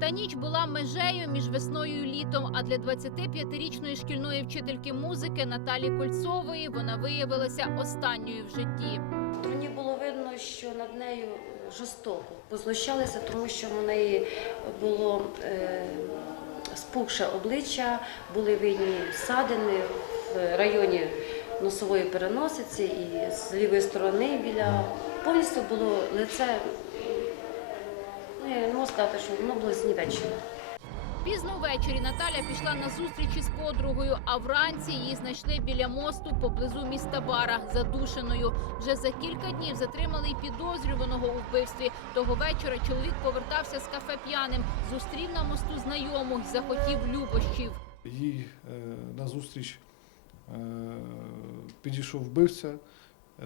Та ніч була межею між весною і літом. А для 25-річної шкільної вчительки музики Наталі Кольцової вона виявилася останньою в житті. Мені було видно, що над нею жорстоко познущалися, тому що в неї було е, спухше обличчя, були видні ссадини в районі носової переносиці і з лівої сторони біля повністю було лице. Ну, що воно було знівечено. Пізно ввечері Наталя пішла на зустріч із подругою, а вранці її знайшли біля мосту поблизу міста Бара задушеною. Вже за кілька днів затримали й підозрюваного у вбивстві. Того вечора чоловік повертався з кафе п'яним, зустрів на мосту знайому й захотів любощів. Їй е, назустріч е, підійшов вбивця,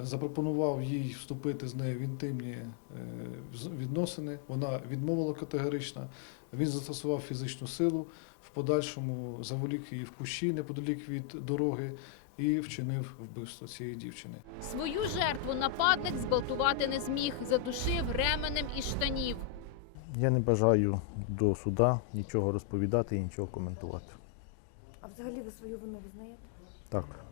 запропонував їй вступити з нею в інтимні е, відносини. Вона відмовила категорично. Він застосував фізичну силу, в подальшому заволік її в кущі неподалік від дороги і вчинив вбивство цієї дівчини. Свою жертву нападник зґвалтувати не зміг, задушив ременем із штанів. Я не бажаю до суда нічого розповідати і нічого коментувати. А взагалі ви свою вину визнаєте? Так.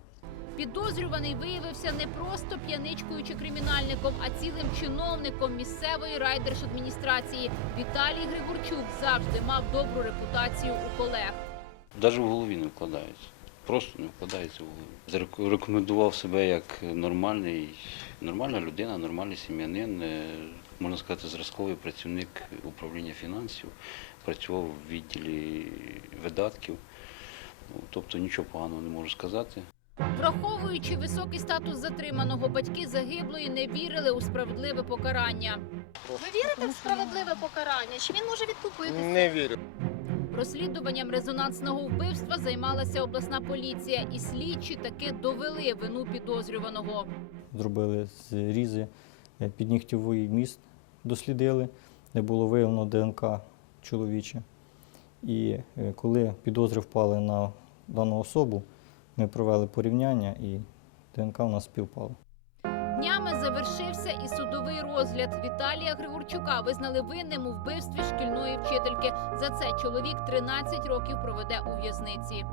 Підозрюваний виявився не просто п'яничкою чи кримінальником, а цілим чиновником місцевої райдержадміністрації. Віталій Григорчук завжди мав добру репутацію у колег. Навіть в голові не вкладається. Просто не вкладається в голові. Зарекомендував себе як нормальний, нормальна людина, нормальний сім'янин, е, можна сказати, зразковий працівник управління фінансів, працював в відділі видатків. Ну, Тобто нічого поганого не можу сказати. Враховуючи високий статус затриманого, батьки загиблої не вірили у справедливе покарання. Ви вірите в справедливе покарання? Чи він може відкупитися? Не вірю. Розслідуванням резонансного вбивства займалася обласна поліція, і слідчі таки довели вину підозрюваного. зробили зрізи е, піднігтєвий міст, дослідили, де було виявлено ДНК чоловіче. І е, коли підозри впали на дану особу, ми провели порівняння і ДНК у нас співпало. Днями завершився і судовий розгляд. Віталія Григорчука визнали винним у вбивстві шкільної вчительки. За це чоловік 13 років проведе у в'язниці.